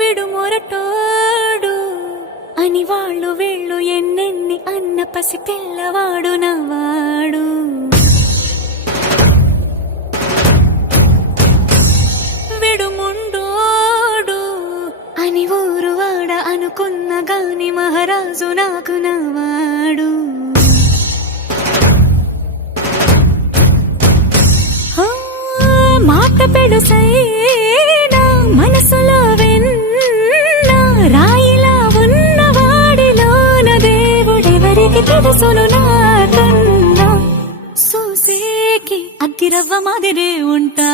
విడుమొరటోడు అని వాళ్ళు వీళ్ళు ఎన్నెన్ని అన్న పసి పిల్లవాడు నవ్వాడు. విడుముండోడు అని ఊరు వాడ అనుకున్న గాని మహారాజు నాకు నవ్వాడు. మాట పెడుసైనా మనసులో వెన్న రాయిలా ఉన్నవాడిలోన దేవుడెవరికి తెలుసును నాకన్నా. సూసేకి అగ్గిరవ్వ మాదిరే ఉంటా